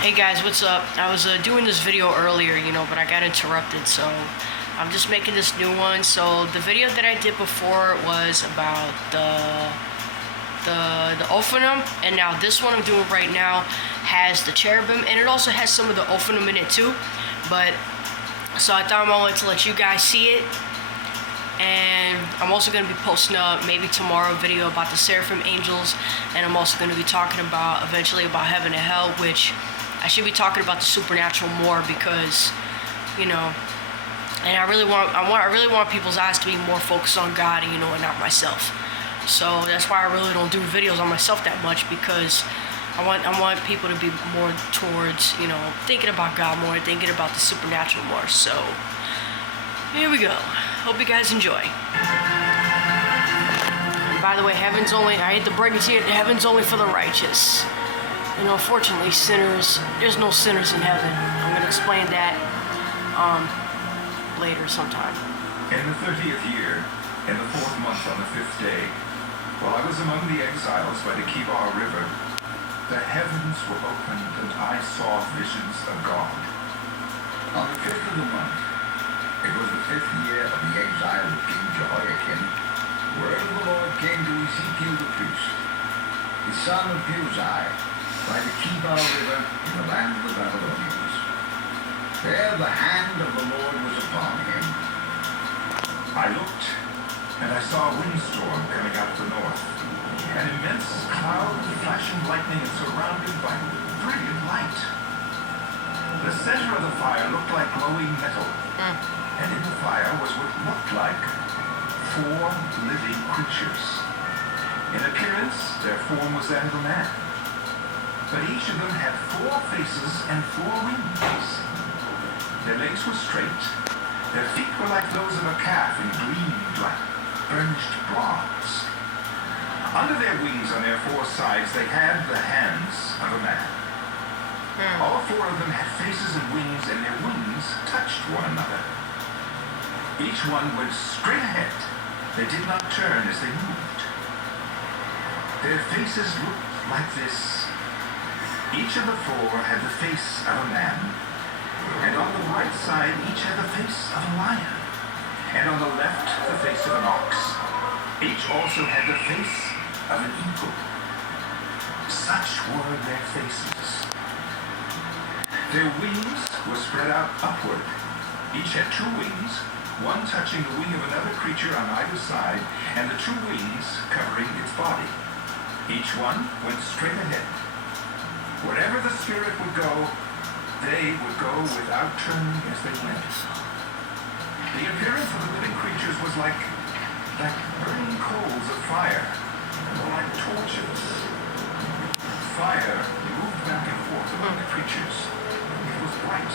Hey guys, what's up? I was doing this video earlier, but I got interrupted, so I'm just making this new one. So the video that I did before was about the Ophanum, and now this one I'm doing right now has the cherubim, and it also has some of the Ophanum in it too. But so I thought I wanted to let you guys see it. And I'm also going to be posting up maybe tomorrow a video about the seraphim angels, and I'm also going to be talking about eventually about heaven and hell, which I should be talking about the supernatural more because, and I really want people's eyes to be more focused on God, and not myself. So that's why I really don't do videos on myself that much, because I want people to be more towards, thinking about God more, thinking about the supernatural more. So here we go. Hope you guys enjoy. And by the way, heaven's only, I hate to break it to you, heaven's only for the righteous. Unfortunately, there's no sinners in heaven. I'm going to explain that later sometime. In the 30th year, in the 4th month on the 5th day, while I was among the exiles by the Kibar River, the heavens were opened and I saw visions of God. On the 5th of the month, it was the 5th year of the exile of King Jehoiakim, word of the Lord came to Ezekiel the priest, the son of Uzziah, by the Kibar River in the land of the Babylonians. There the hand of the Lord was upon him. I looked, and I saw a windstorm coming out of the north, an immense cloud of flashing lightning and surrounded by brilliant light. The center of the fire looked like glowing metal, and in the fire was what looked like 4 living creatures. In appearance, their form was that of a man, but each of them had 4 faces and 4 wings. Their legs were straight, their feet were like those of a calf and gleamed like burnished bronze. Under their wings on their 4 sides they had the hands of a man. All 4 of them had faces and wings, and their wings touched one another. Each one went straight ahead. They did not turn as they moved. Their faces looked like this. Each of the 4 had the face of a man, and on the right side each had the face of a lion, and on the left the face of an ox. Each also had the face of an eagle. Such were their faces. Their wings were spread out upward. Each had 2 wings, one touching the wing of another creature on either side, and the 2 wings covering its body. Each one went straight ahead. Wherever the spirit would go, they would go without turning as they went. The appearance of the living creatures was like burning coals of fire, or like torches. Fire moved back and forth among the creatures. It was bright,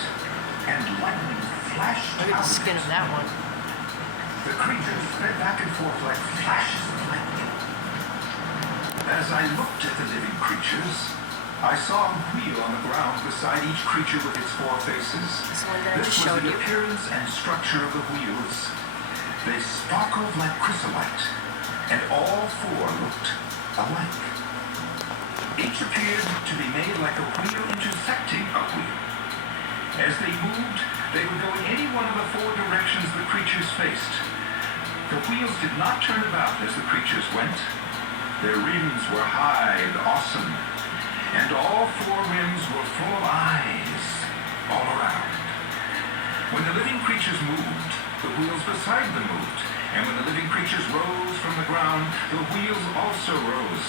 and lightning flashed Look at out the skin of that one. The creatures sped back and forth like flashes of lightning. As I looked at the living creatures, I saw a wheel on the ground beside each creature with its 4 faces. This was the appearance and structure of the wheels. They sparkled like chrysolite, and all 4 looked alike. Each appeared to be made like a wheel intersecting a wheel. As they moved, they would go in any one of the 4 directions the creatures faced. The wheels did not turn about as the creatures went. Their rims were high and awesome, and all 4 rims were full of eyes all around. When the living creatures moved, the wheels beside them moved, and when the living creatures rose from the ground, the wheels also rose.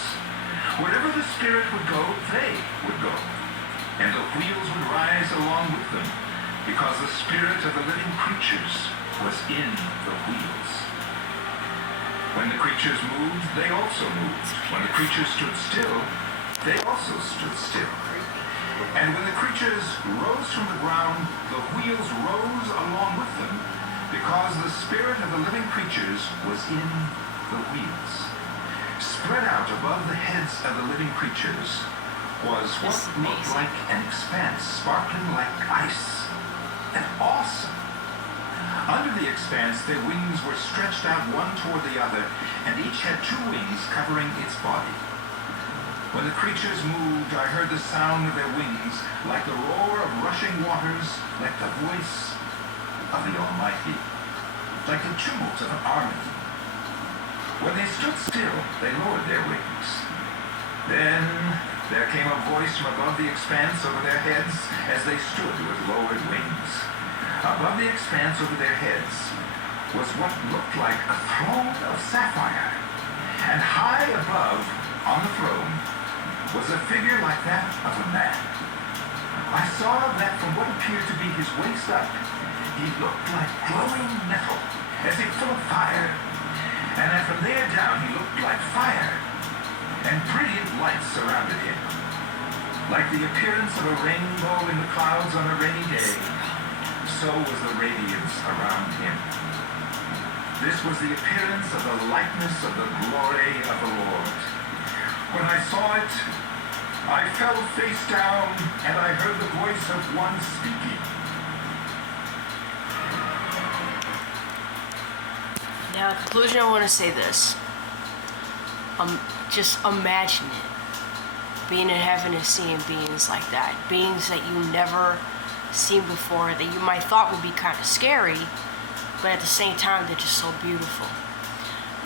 Wherever the spirit would go, they would go, and the wheels would rise along with them, because the spirit of the living creatures was in the wheels. When the creatures moved, they also moved. When the creatures stood still, they also stood still. And when the creatures rose from the ground, the wheels rose along with them, because the spirit of the living creatures was in the wheels. Spread out above the heads of the living creatures was what looked like an expanse, sparkling like ice, and awesome. Under the expanse, their wings were stretched out one toward the other, and each had 2 wings covering its body. When the creatures moved, I heard the sound of their wings, like the roar of rushing waters, like the voice of the Almighty, like the tumult of an army. When they stood still, they lowered their wings. Then there came a voice from above the expanse over their heads as they stood with lowered wings. Above the expanse over their heads was what looked like a throne of sapphire, and high above, on the throne, was a figure like that of a man. I saw that from what appeared to be his waist up, he looked like glowing metal, as if full of fire, and that from there down he looked like fire, and brilliant lights surrounded him, like the appearance of a rainbow in the clouds on a rainy day. So was the radiance around him. This was the appearance of the likeness of the glory of the Lord. When I saw it, I fell face down, and I heard the voice of one speaking. Now, in conclusion, I want to say this. Just imagine it. Being in heaven and seeing beings like that. Beings that you never seen before, that you might thought would be kind of scary, but at the same time, they're just so beautiful.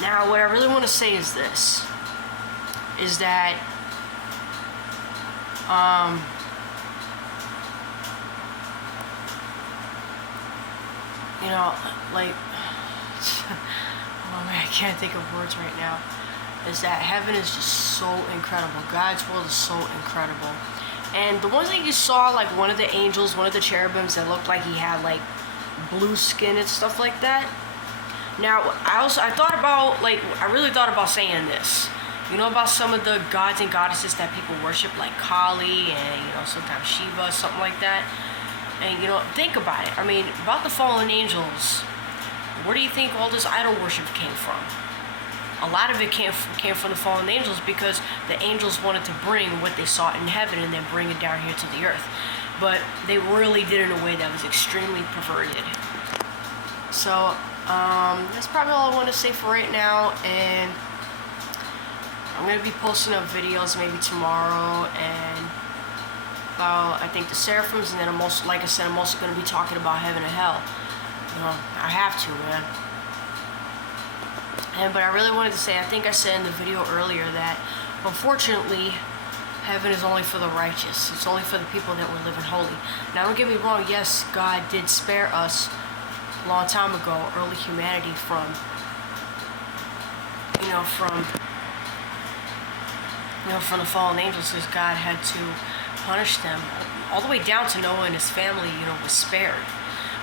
Now, what I really want to say is this. Is that you know, like oh man, I can't think of words right now. Is that heaven is just so incredible. God's world is so incredible. And the ones that you saw, like one of the angels, one of the cherubims that looked like he had like blue skin and stuff like that. Now, I thought about, like, I really thought about saying this. You know about some of the gods and goddesses that people worship, like Kali and, you know, sometimes Shiva, something like that. And, you know, think about it. I mean, about the fallen angels, where do you think all this idol worship came from? A lot of it came from the fallen angels, because the angels wanted to bring what they saw in heaven and then bring it down here to the earth. But they really did it in a way that was extremely perverted. So, that's probably all I want to say for right now. And I'm going to be posting up videos maybe tomorrow and about, I think, the seraphims, and then I'm also, like I said, I'm also going to be talking about heaven and hell. You know, I have to, man. But I really wanted to say, I think I said in the video earlier that, unfortunately, heaven is only for the righteous. It's only for the people that were living holy. Now, don't get me wrong. Yes, God did spare us a long time ago, early humanity, from the fallen angels, because God had to punish them. All the way down to Noah and his family, you know, was spared.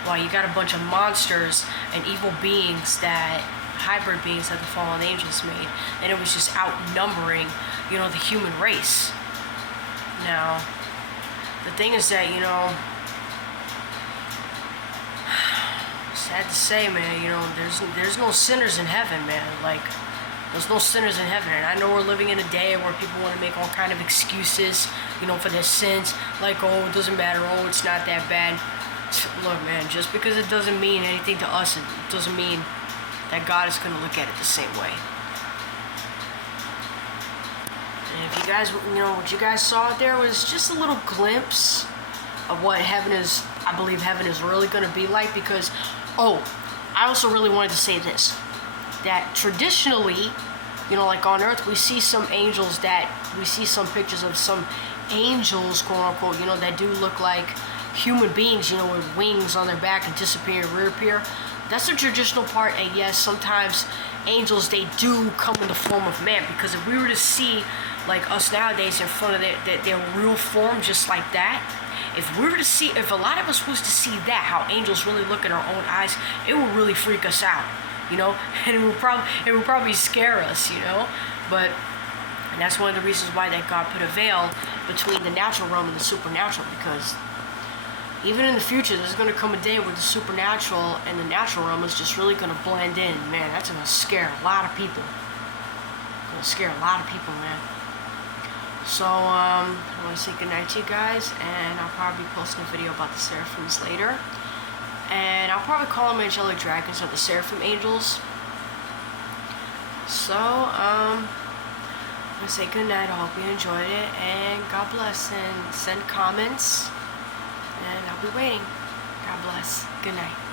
While you got a bunch of monsters and evil beings, that hybrid beings that the fallen angels made, and it was just outnumbering, you know, the human race. Now, the thing is that, you know, sad to say, man, you know, there's no sinners in heaven, man. Like, there's no sinners in heaven. And I know we're living in a day where people want to make all kind of excuses, you know, for their sins. Like, oh, it doesn't matter. Oh, it's not that bad. Look, man, just because it doesn't mean anything to us, it doesn't mean that God is going to look at it the same way. And if you guys, you know, what you guys saw out there was just a little glimpse of what heaven is, I believe heaven is really going to be like. Because, oh, I also really wanted to say this, that traditionally, you know, like on earth, we see some angels we see some pictures of some angels, quote unquote, you know, that do look like human beings, you know, with wings on their back and disappear and reappear. That's the traditional part. And yes, sometimes angels, they do come in the form of man, because if we were to see, like us nowadays, in front of their real form, just like that, if a lot of us was to see that, how angels really look in our own eyes, it would really freak us out, you know, and it would probably scare us, you know. But, and that's one of the reasons why that God put a veil between the natural realm and the supernatural, because even in the future, there's going to come a day where the supernatural and the natural realm is just really going to blend in. Man, that's going to scare a lot of people. Man. So, I want to say goodnight to you guys, and I'll probably be posting a video about the seraphims later. And I'll probably call them angelic dragons, or the seraphim angels. So, I'm gonna say good night. I hope you enjoyed it, and God bless. And send comments, and I'll be waiting. God bless. Good night.